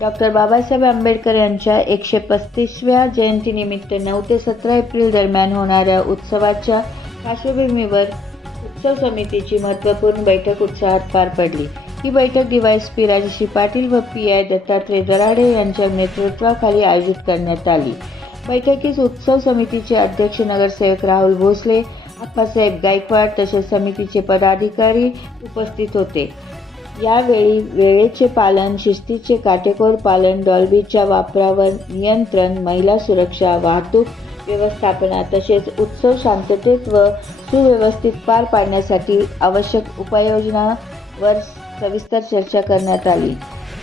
Doctor Babasaheb Ambedkar यांच्या 135व्या जयंतीनिमित्त 9 ते 17 एप्रिल दरम्यान होणाऱ्या उत्सवाच्या पार्श्वभूमीवर उत्सव समितीची महत्त्वपूर्ण बैठक उत्साहात पार पडली। ही बैठक DYSP राजश्री पाटील व PI दत्तात्रय दराडे यांच्या नेतृत्वाखाली आयोजित करण्यात आली। बैठकीस उत्सव समितीचे अध्यक्ष नगरसेवक राहुल भोसले, आप्पासाहेब गायकवाड तसेच समितीचे पदाधिकारी उपस्थित होते। यावेळी वेळेचे पालन, शिस्तीचे काटेकोर पालन, डॉल्बीच्या वापरावर नियंत्रण, महिला सुरक्षा, वाहतूक व्यवस्थापना तसेच उत्सव शांततेत व सुव्यवस्थित पार पाडण्यासाठी आवश्यक उपाययोजनांवर सविस्तर चर्चा करण्यात आली।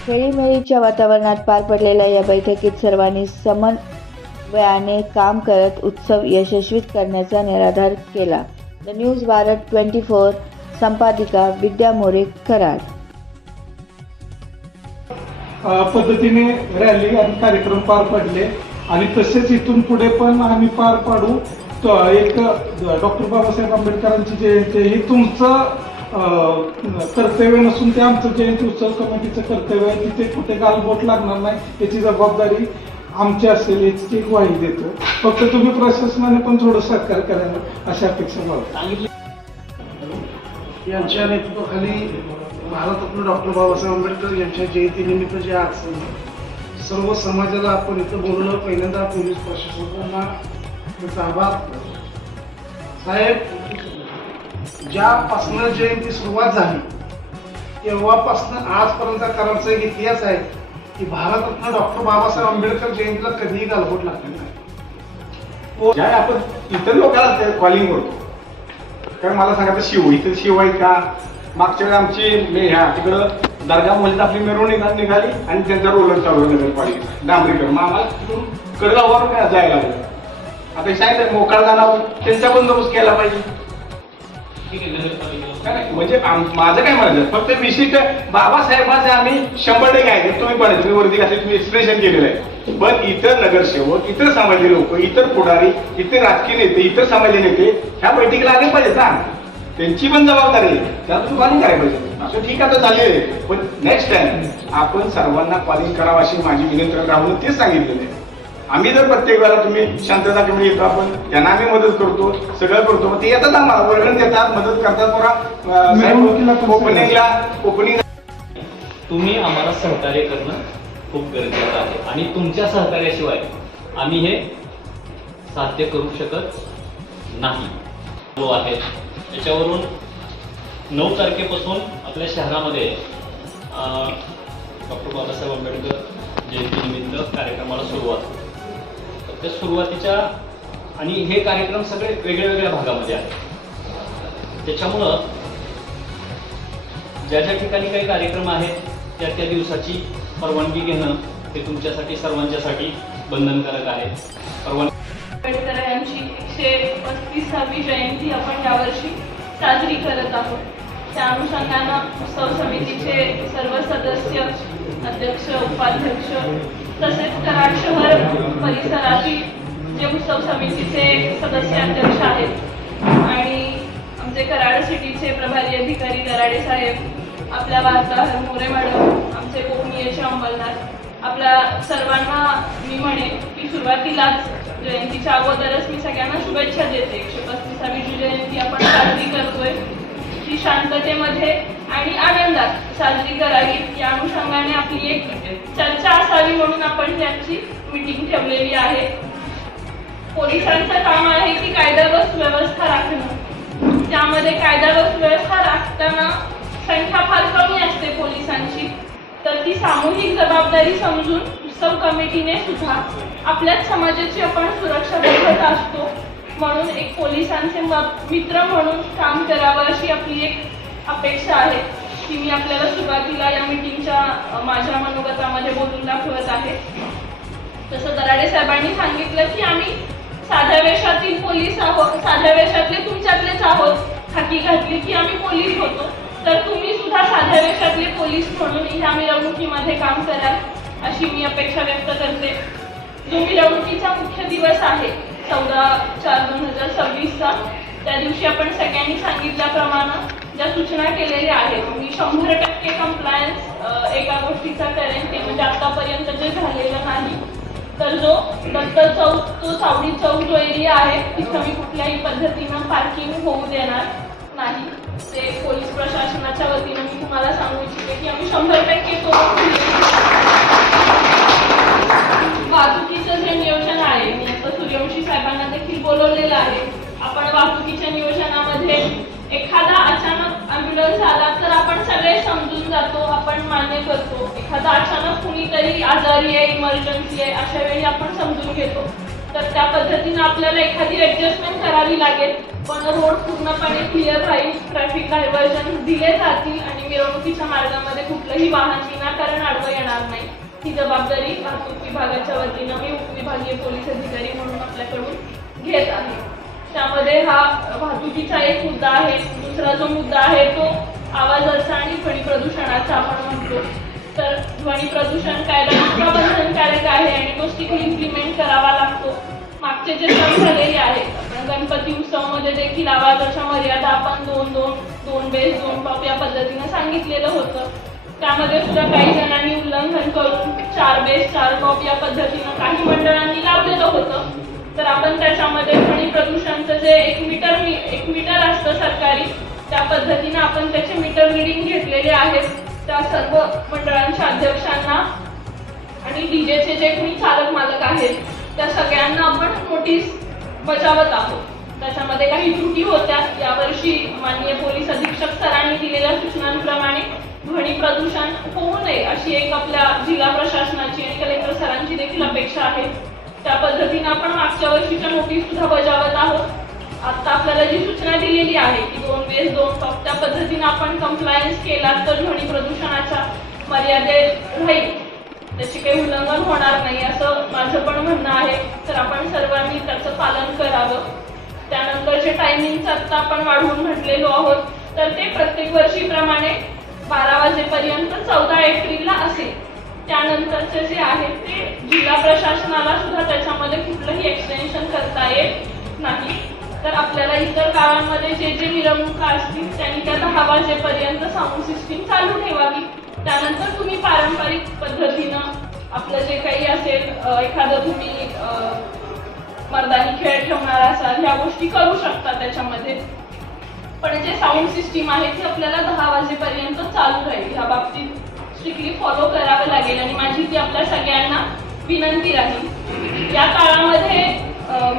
खेळीमेळीच्या वातावरणात पार पडलेल्या या बैठकीत सर्वांनी समन्वयाने काम करत उत्सव यशस्वी करण्याचा निर्धार केला। द न्यूज भारत 24 संपादिका विद्या मोरे, कराड। पद्धतीने रॅली आणि कार्यक्रम पार पडले आणि तसेच इथून पुढे पण आम्ही पार पाडू। एक डॉक्टर बाबासाहेब आंबेडकरांची जयंती ही तुमचं कर्तव्य नसून ते आमचं जयंती उत्सव कमिटीचं कर्तव्य आहे। तिथे कुठे गालबोट लागणार नाही याची जबाबदारी आमची असेल याची एक ग्वाही देतो। फक्त तुम्ही प्रशासनाने पण थोडं सहकार्य करायला अशी अपेक्षा बाळगतो। यांच्या नेतृत्वाखाली भारतरत्न डॉक्टर बाबासाहेब आंबेडकर यांच्या जयंतीनिमित्त जे आज सर्व समाजाला आपण इथं बोलवलं, पहिल्यांदा पोलीस प्रशासनाला त्याचा आभार साहेब। ज्यापासून जयंती सुरुवात झाली तेव्हापासून आजपर्यंत करायचा एक इतिहास आहे की भारतरत्न डॉक्टर बाबासाहेब आंबेडकर जयंतीला कधीही गालबोट लागले नाही। ज्या आपण इतर लोकांना कॉलिंग करतो, कारण मला सांगायचं शिव इथे शिव आहे का? मागच्या वेळी आमची ह्या तिकडं दर्गा मोहल्ल्यात आपली मिरवणूक निघाली आणि त्यांचा रोलर चालू नगरपालिका डांबरीकर, मग आम्हाला तिथून कडगाववर काय जायला लागलं। आता सांगितलं मोकळा जाणार त्यांचा बंदोबस्त केला पाहिजे। म्हणजे माझं काय म्हणायचं, फक्त विशिष्ट बाबासाहेबांचे आम्ही 100% आहे। तुम्ही पण तुम्ही वरती घातले, तुम्ही एक्सप्रेशन केलेलं आहे, पण इतर नगरसेवक, इतर समाजाचे लोक, इतर पुढारी, इतर राजकीय नेते, इतर समाजाचे नेते ह्या बैठकीला आले पाहिजेत ना। त्यांची पण जबाबदारी आहे, त्याला तुम्ही कॉलिंग करायला पाहिजे। असं ठीक आता झालेलं आहे, पण नेक्स्ट टाइम आपण सर्वांना कॉलिंग करावं अशी माझी विनंती राहून तेच सांगितलेलं आहे। आम्ही जर प्रत्येक वेळेला तुम्ही शांतता कमी येतो, आपण त्यांना आम्ही मदत करतो, सगळं करतो, ते येतात आम्हाला वर्गण देतात, मदत करतात। ओपनिंग तुम्ही आम्हाला सहकार्य करणं खूप गरजेचं आहे आणि तुमच्या सहकार्याशिवाय आम्ही हे साध्य करू शकत नाही। जो आहे त्याच्यावरून 9 तारखेपासून आपल्या शहरामध्ये डॉक्टर बाबासाहेब आंबेडकर जयंतीनिमित्त कार्यक्रमाला सुरुवात होते। त्या सुरुवातीच्या आणि हे कार्यक्रम सगळे वेगळ्या भागामध्ये आहेत। त्याच्यामुळं ज्या ठिकाणी काही कार्यक्रम आहेत त्या दिवसाची परवानगी घेणं हे तुमच्यासाठी सर्वांच्यासाठी बंधनकारक आहे। आंबेडकर यांची 135वी जयंती आपण यावर्षी साजरी करत आहोत। त्या अनुषंगानं उत्सव समितीचे सर्व सदस्य, अध्यक्ष, उपाध्यक्ष तसेच कराड शहर परिसरातील जे उत्सव समितीचे सदस्य, अध्यक्ष आहेत आणि आमचे कराड सिटीचे प्रभारी अधिकारी दराडे साहेब, आपल्या वार्ताहर मोरे मॅडम, आमचे कोकणीयेचे अंमलदार, आपल्या सर्वांना मी म्हणेन की सुरुवातीलाच जयंतीच्या अगोदरच मी सगळ्यांना शुभेच्छा देते। 135वी जयंती आपण साजरी करतोय, ती शांततेमध्ये आणि आनंदात साजरी करावी या अनुषंगाने आपली एक चर्चा असावी म्हणून आपण त्यांची मीटिंग ठेवलेली आहे। पोलिसांचं काम आहे की कायदा व सुव्यवस्था राखणं, त्यामध्ये कायदा व सुव्यवस्था राखताना संख्या फार कमी असते पोलिसांची, तर ती सामूहिक जबाबदारी समजून उत्सव कमिटीने सुद्धा आपल्याच समाजाची आपण सुरक्षा बघत असतो म्हणून एक पोलिसांचे मित्र म्हणून काम करावं अशी आपली एक अपेक्षा आहे, ती मी आपल्याला सुरुवातीला या मीटिंगच्या माझ्या मनोगतामध्ये बोलून दाखवत आहे। तसं दराडे साहेबांनी सांगितलं की आम्ही साध्या वेशातील पोलीस आहोत, साध्या वेशातले तुमच्यातलेच आहोत, खाकी घातली की आम्ही पोलीस होतो, तर तुम्ही सुद्धा साध्या वेशातले पोलीस म्हणून ह्या मिरवणुकीमध्ये काम कराल अशी मी अपेक्षा व्यक्त करते। जो मिरवणुकीचा मुख्य दिवस आहे 14/4/2026 त्या दिवशी आपण सगळ्यांनी सांगितल्याप्रमाणे ज्या सूचना केलेल्या आहेत मी 100% 100% कम्प्लायन्स एका गोष्टीचा करेन, ते म्हणजे आतापर्यंत जे झालेलं नाही. तर जो दत्त चौक, तो सावडी चौक जो एरिया आहे, तिथं मी कुठल्याही पद्धतीनं पार्किंग होऊ देणार नाही. ते पोलीस प्रशासनाच्या वतीनं मी तुम्हाला सांगू इच्छिते की आम्ही 100% तो वाहतुकीचं जे नियोजन आहे, मी आता सूर्यवंशी साहेबांना देखील बोलवलेलं आहे. आपण वाहतुकीच्या नियोजनामध्ये एखादा अचानक ॲम्ब्युलन्स आला तर आपण सगळे समजून जातो, आपण मान्य करतो. एखादा अचानक कुणीतरी आजारी आहे, इमर्जन्सी आहे, अशा वेळी आपण समजून घेतो. तर त्या पद्धतीनं आपल्याला एखादी ॲडजस्टमेंट करावी लागेल. पण रोड पूर्णपणे क्लिअर राहील, ट्रॅफिक डायव्हर्जन दिले जातील आणि मिरवणुकीच्या मार्गामध्ये कुठलंही वाहन विनाकारण आडवं येणार नाही. ही जबाबदारी वाहतूक विभागाच्या वतीनं मी उपविभागीय पोलीस अधिकारी म्हणून आपल्याकडून घेत आहे. त्यामध्ये हा वाहतुकीचा एक मुद्दा आहे. दुसरा जो मुद्दा आहे तो आवाजाचा आणि ध्वनी प्रदूषणाचा आपण म्हणतो. तर ध्वनी प्रदूषण कायदा इतका बंधनकारक आहे आणि तो स्ट्रिक्टली इम्प्लिमेंट करावा लागतो. मागचे जे सण झालेले आहेत, आपण गणपती उत्सवामध्ये देखील आवाजाच्या मर्यादा आपण 2 बेस 2 टॉप या पद्धतीने सांगितलेलं होतं. त्यामध्ये सुद्धा काही जणांनी उल्लंघन करून 4 बेस 4 टॉप या पद्धतीनं काही मंडळांनी लावलेलं होतं. तर आपण त्याच्यामध्ये ध्वनी प्रदूषणचं जे एक मीटर असतं सरकारी, त्या पद्धतीनं आपण त्याचे मीटर रिडिंग घेतलेले आहेत. त्या सर्व मंडळांच्या अध्यक्षांना आणि डीजेचे जे कोणी चालक मालक आहेत त्या सगळ्यांना आपण नोटीस बजावत आहोत. त्याच्यामध्ये काही त्रुटी होत्या. यावर्षी माननीय पोलीस अधीक्षक सरांनी दिलेल्या सूचनांप्रमाणे ध्वनी प्रदूषण होऊ नये अशी एक आपल्या जिल्हा प्रशासनाची आणि कलेक्टर सरांची देखील अपेक्षा आहे. त्या पद्धतीने आपण मागच्या वर्षीच्या नोटीस सुद्धा बजावत आहोत. आता आपल्याला जी सूचना दिलेली आहे की 2 बेस 2 टॉप, त्या पद्धतीने आपण कम्प्लायन्स केला तर ध्वनी प्रदूषणाच्या मर्यादेत राहील, त्याचे काही उल्लंघन होणार नाही असं माझं पण म्हणणं आहे. तर आपण सर्वांनी त्याचं पालन करावं. त्यानंतरचे टायमिंगचं आता आपण वाढवून म्हटलेलो आहोत, तर ते प्रत्येक वर्षीप्रमाणे 12 वाजेपर्यंत 14 एप्रिलला असेल. त्यानंतरचे जे आहे ते जिल्हा प्रशासनाला सुद्धा त्याच्यामध्ये कुठलंही एक्सटेन्शन करता येत नाही. तर आपल्याला इतर गावांमध्ये जे जे मिरवणुका असतील त्यांनी त्या 10 वाजेपर्यंत साऊंड सिस्टीम चालू ठेवावी. त्यानंतर तुम्ही पारंपरिक पद्धतीनं आपलं जे काही असेल, एखादं तुम्ही मर्दानी खेळ ठेवणार असाल, ह्या गोष्टी करू शकता त्याच्यामध्ये. पण जे साऊंड सिस्टीम आहे ती आपल्याला 10 वाजेपर्यंत चालू राहील. ह्या बाबतीत स्ट्रिक्टली फॉलो करावं लागेल आणि माझी ती आपल्या सगळ्यांना विनंती राहील. या काळामध्ये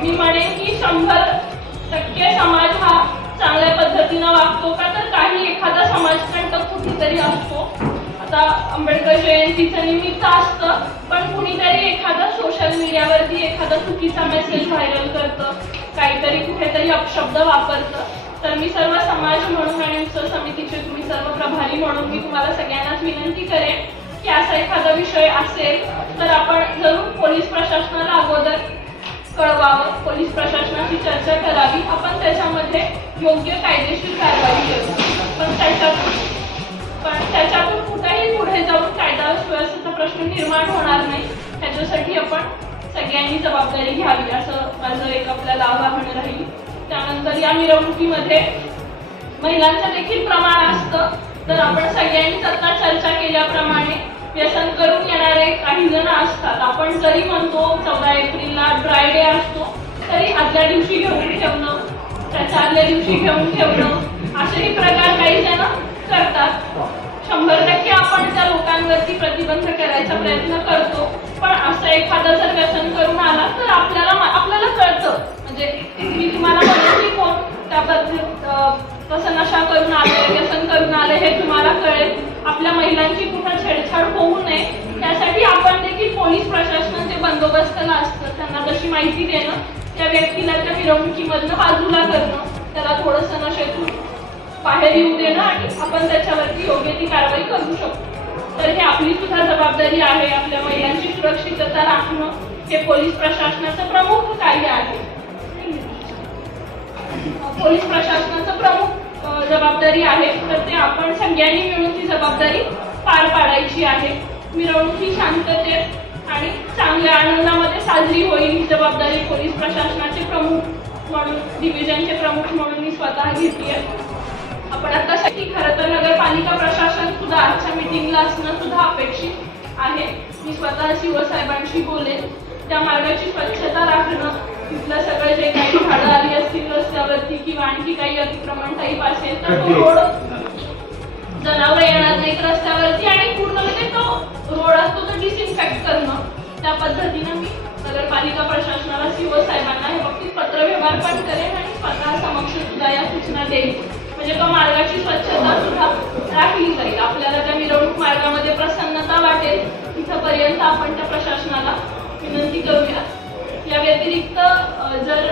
मी म्हणेन की 100% समाज हा चांगल्या पद्धतीनं वागतो का, तर काही एखादा समाजकंटक कुठेतरी असतो. आता आंबेडकर जयंतीचं निमित्त असतं, पण कुणीतरी एखादा सोशल मीडियावरती एखादा चुकीचा मेसेज व्हायरल करतं, काहीतरी कुठेतरी अपशब्द वापरतं. तर मी सर्व समाज म्हणून आणि उत्सव समितीचे तुम्ही सर्व प्रभारी म्हणून मी तुम्हाला सगळ्यांनाच विनंती करेन की असा एखादा विषय असेल तर आपण जरूर पोलीस प्रशासनाला अगोदर कळवावं, पोलीस प्रशासनाशी चर्चा करावी, आपण त्याच्यामध्ये योग्य कायदेशीर कारवाई करू. पण त्याच्यातून कुठेही पुढे जाऊन कायदा सुव्यवस्थेचा प्रश्न निर्माण होणार नाही, ह्याच्यासाठी आपण सगळ्यांनी जबाबदारी घ्यावी असं माझं एक आपल्याला आवाहन राहील. त्यानंतर या मिरवणुकीमध्ये महिलांचं देखील प्रमाण असतं. तर आपण सगळ्यांनी आता चर्चा केल्याप्रमाणे व्यसन करून येणारे काही जण असतात. आपण जरी म्हणतो 14 एप्रिलला ड्राय डे असतो, तरी आदल्या दिवशी घेऊन ठेवणं, त्याच्या आदल्या दिवशी घेऊन ठेवणं, असेही प्रकार काही जण करतात. 100% आपण त्या लोकांवरती प्रतिबंध करायचा प्रयत्न करतो. पण असं एखादा जर व्यसन करून आला तर आपल्याला कळतं. म्हणजे मी तुम्हाला म्हणेन की कोण त्या पद्धतीत कसं नशा करून आले, व्यसन करून आले हे तुम्हाला कळेल. आपल्या महिलांची कुठं छेडछाड होऊ नये त्यासाठी आपण देखील पोलीस प्रशासन जे बंदोबस्ताला असतं त्यांना तशी माहिती देणं, त्या व्यक्तीला त्या मिरवणुकीमधनं बाजूला करणं, त्याला थोडंसं नशेतून बाहेर येऊ देणं आणि आपण त्याच्यावरती योग्य ती कारवाई करू शकतो. तर हे आपली सुद्धा जबाबदारी आहे. आपल्या महिलांची सुरक्षितता राखणं हे पोलीस प्रशासनाचं प्रमुख कार्य आहे. पोलीस प्रशासनाचं प्रमुख जबाबदारी आहे. तर ते आपण सगळ्यांनी मिळून ती जबाबदारी पार पाडायची आहे. मिरवणूक ही शांततेत आणि चांगल्या आनंदामध्ये साजरी होईल ही जबाबदारी पोलीस प्रशासनाचे प्रमुख म्हणून, डिव्हिजनचे प्रमुख म्हणून मी स्वतः घेतली आहे. आपण आता साठी खरं तर नगरपालिका प्रशासन सुद्धा आजच्या मीटिंगला असणं सुद्धा अपेक्षित आहे. मी स्वतः शिवसाहेबांशी बोलेन. त्या मार्गाची स्वच्छता राखणं, तिथलं सगळं जे काही झाडं आली असतील रस्त्यावरती किंवा आणखी काही अतिक्रमण टाईप असेल तर तो रोड जनावर येणार नाहीत रस्त्यावरती आणि पूर्ण म्हणजे तो रोड असतो तो डिसइन्फेक्ट करणं. त्या पद्धतीनं मी नगरपालिका प्रशासनाला शिवसाहेबांना हे बाबतीत पत्रव्यवहार पण करेन आणि स्वतः समक्ष सुद्धा या सूचना देईल. म्हणजे तो मार्गाची स्वच्छता सुद्धा राखली जाईल. आपल्याला त्या मिरवणूक मार्गामध्ये प्रसन्नता वाटेल तिथपर्यंत आपण त्या प्रशासनाला विनंती करूया. या व्यतिरिक्त जर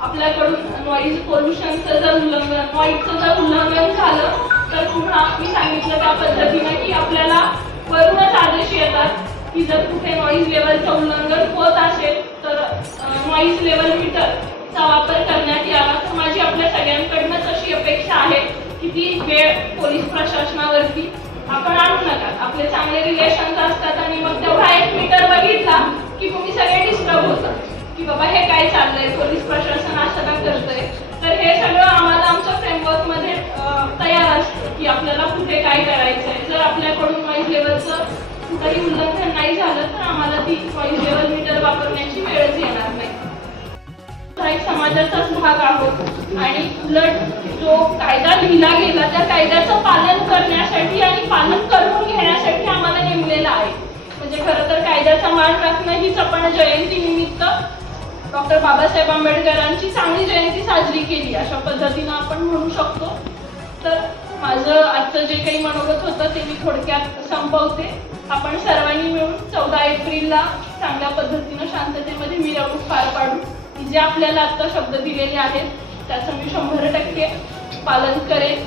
आपल्याकडून नॉईज पोल्युशनचं जर उल्लंघन झालं तर पुन्हा मी सांगितलं त्या पद्धतीनं की आपल्याला वरूनच आदेश येतात की जर कुठे नॉईज लेवलचं उल्लंघन होत असेल तर नॉईज लेवल मीटरचा वापर करण्यात यावा. तर माझी आपल्या सगळ्यांकडनंच अशी अपेक्षा आहे की ती वेळ पोलीस प्रशासनावरती आपण आणू नका. आपले चांगले रिलेशन्स असतात आणि मग तेवढा एक मीटर बघितला की तुम्ही सगळे डिस्टर्ब होतात की बाबा हे काय चाललंय, पोलीस प्रशासन असं का करतंय. तर हे सगळं आम्हाला आमच्या फ्रेमवर्कमध्ये तयार असतं की आपल्याला कुठे काय करायचंय. जर आपल्याकडून नॉईज लेवलचं कुठेही उल्लंघन नाही झालं तर आम्हाला ती नॉईज लेवल मीटर वापरण्याची वेळच येणार नाही. एक समाजाचाच भाग आहोत आणि उलट जो कायदा लिहिला गेला त्या कायद्याचं पालन करण्यासाठी आणि पालन करून घेण्यासाठी आम्हाला नेमलेला आहे. म्हणजे खरं तर कायद्याचा मान राखणं हीच आपण जयंतीनिमित्त डॉक्टर बाबासाहेब आंबेडकरांची चांगली जयंती साजरी केली अशा पद्धतीनं आपण म्हणू शकतो. तर माझं आजचं जे काही मनोगत होतं ते मी थोडक्यात संपवते. आपण सर्वांनी मिळून 14 एप्रिलला चांगल्या पद्धतीनं शांततेमध्ये मिरवणूक पार पाडू. जे आपल्याला आता शब्द दिलेले आहेत त्याचं मी 100% पालन करेन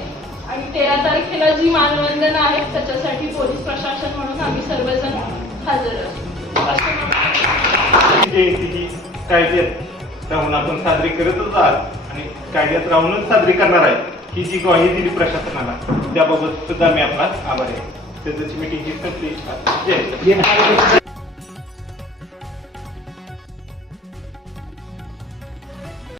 आणि 13 तारखेला जी मानवंदना आहे त्याच्यासाठी पोलीस प्रशासन म्हणून आम्ही सर्वजण हजर असू. जयंती कायद्यात राहून आपण साजरी करतच आहात आणि कायद्यात राहूनच साजरी करणार आहे ही जी ग्वाही दिली प्रशासनाला त्याबाबत सुद्धा मी आपला आभारी आहे. त्याची मीटिंग संपली. जय